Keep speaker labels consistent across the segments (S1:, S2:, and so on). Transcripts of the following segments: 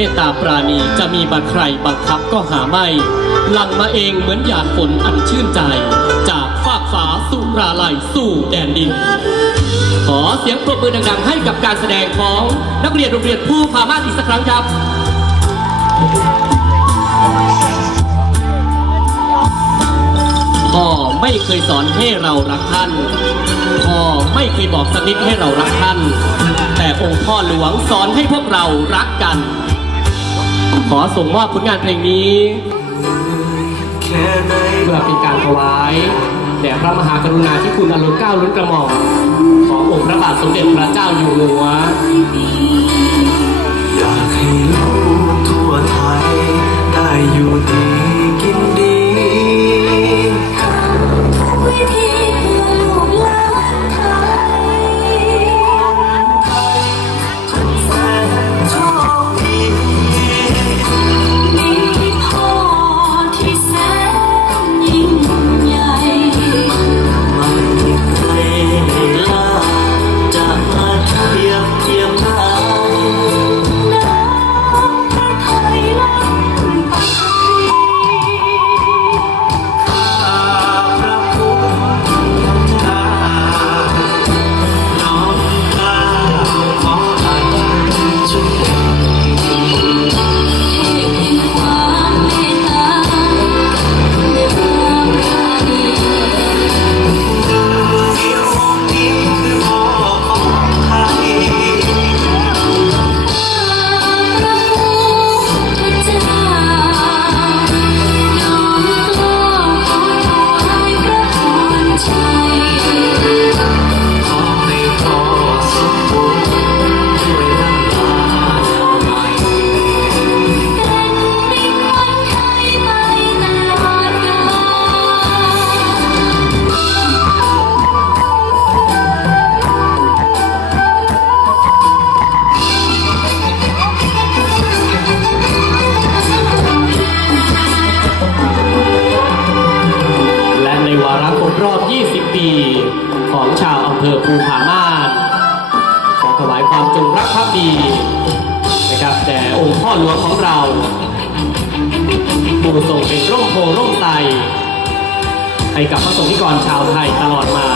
S1: เมตตาปราณีจะมีบังใครบังคับก็หาไม่หลังมาเองเหมือนหยาดฝนอันชื่นใจ จากฟากฟ้าสู่ราลัยสู่แดนดิน ขอเสียงปรบมือดังๆให้กับการแสดงของนักเรียนโรงเรียนผู้พามาอีกสักครั้งครับพ่อไม่เคยสอนให้เรารักท่านพ่อไม่เคยบอกสักนิดให้เรารักท่าน แต่องค์พ่อหลวงสอนให้พวกเรารักกัน ขอส่งมอบผลงานเพลงนี้เพื่อเป็นการถวายแด่พระมหากรุณาธิคุณอรุณเกล้าล้นกระหม่อมขององค์พระบาทสมเด็จพระเจ้าอยู่หัว
S2: ปี
S3: ขอ
S2: งชา
S1: วอำเภอภูผาม่านขอถวายความจงรักภักดีนะครับแต่องค์พ่อหลวงของเราผู้ทรงเป็นร่มโพร่มไตรให้กับพระสงฆ์นิกรชาวไทยตลอดมา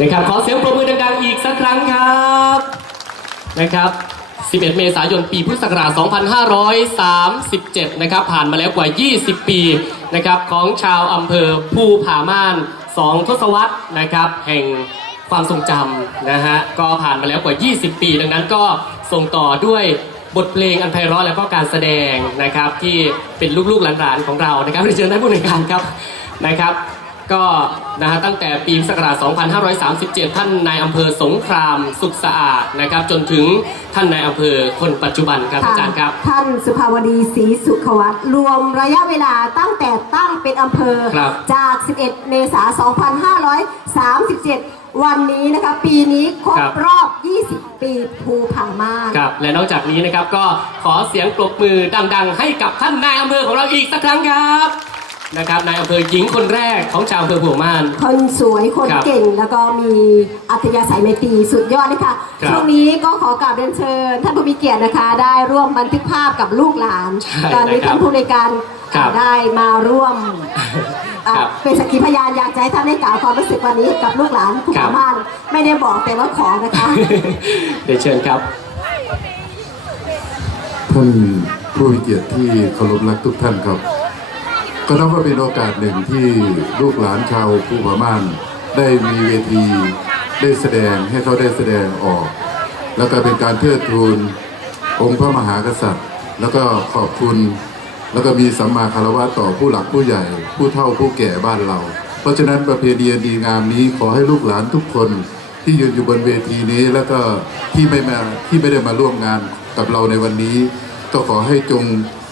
S3: นะ
S1: ครับขอเสียงปรบมือดังๆอีกสักครั้งครับนะครับ 11 เมษายน ปีพุทธศักราช 2537 นะครับ ผ่านมาแล้วกว่า 20 ปีนะครับของชาวอำเภอภูผาม่านสองทศวรรษนะครับ แห่งความทรงจำนะฮะก็ผ่านมาแล้วกว่า 20 ปี ดังนั้นก็ส่งต่อด้วย
S2: บทเพลงอันไพเราะและก็การแสดงนะครับที่เป็นลูกๆหลานๆของเรานะครับเรียนเชิญท่านผู้ในการครับนะครับ ก็นะฮะตั้งแต่ปีพุทธศักราช 2537 ท่านนายอำเภอสงครามสุขสะอาดนะครับ จนถึงท่านนายอำเภอคนปัจจุบันครับอาจารย์ครับ
S4: ท่านสุภาวดีศรีสุขวัตรวมระยะเวลาตั้งแต่ตั้งเป็นอำเภอ
S2: ครับ
S4: จาก 11 เมษายน 2537 วันนี้นะคะ ปีนี้ครบ
S2: ครับ
S4: รอบ 20 ปีภูผาม่าน
S2: ครับ และนอกจากนี้นะครับก็ขอเสียงปรบมือดังๆ ให้กับท่านนายอำเภอของเราอีกสักครั้งครับ นะครับนายอำเภอหญิงคนแรกของชาวอำเภอผัวม่าน
S4: คนสวยคน
S2: ครับ
S4: เก่งแล้วก็มีอัธยาศัยไมตรีสุดยอดเลยค่ะ
S2: ครับ
S4: ช่วงนี้ก็ขอกราบเรียนเชิญท่านผู้มีเกียรตินะคะ ได้ร่วมบันทึกภาพกับลูกหลาน
S2: ใช่
S4: ตอนนี้
S2: นะครับ
S4: ท่านผู้ในวยการ
S2: ครับ
S4: ได้มาร่วมอะ
S2: ครับ
S4: เป็นสักขีพยานอยากจะให้ท่านได้กล่าวความรู้สึกวันนี้กับลูกหลานผู้
S2: ครั
S4: ขา
S2: บ
S4: ม่านไม่ได้บอกแต่ว่าขอนะคะ
S2: เดี๋ยวเชิญครับ
S5: ท่านผู้มีเกียรติที่เคารพรักทุกท่านครับ ก็นับว่าเป็นโอกาสหนึ่งที่ลูกหลานชาวภูผาม่านได้มีเวทีได้แสดงให้เขาได้แสดงออก แล้วก็เป็นการเทิดทูนองค์พระมหากษัตริย์ แล้วก็ขอบคุณ แล้วก็มีสัมมาคารวะต่อผู้หลักผู้ใหญ่ ผู้เฒ่าผู้แก่บ้านเรา เพราะฉะนั้นประเพณีดีงามนี้ขอให้ลูกหลานทุกคนที่ยืนอยู่บนเวทีนี้แล้วก็ที่ไม่มาที่ไม่ได้มาร่วมงานกับเราในวันนี้ ก็ขอให้จง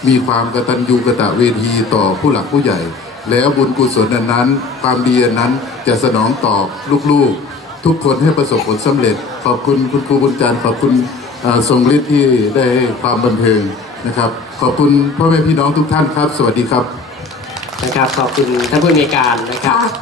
S5: มีความกตัญญูกะตะเวทีต่อผู้หลักผู้ใหญ่ แล้วบุญกุศลนั้น ความดีนั้นจะสนองตอบลูกๆ ทุกคนให้ประสบผลสำเร็จ ขอบคุณคุณครูบุญจันทร์ขอบคุณอ่าทรงฤทธิ์ที่ได้ให้ความบันเทิงนะครับ ขอบคุณพ่อแม่พี่น้องทุกท่านครับ สวัสดีครับ
S2: นะครับขอบคุณท่านผู้อำนวยการนะครับ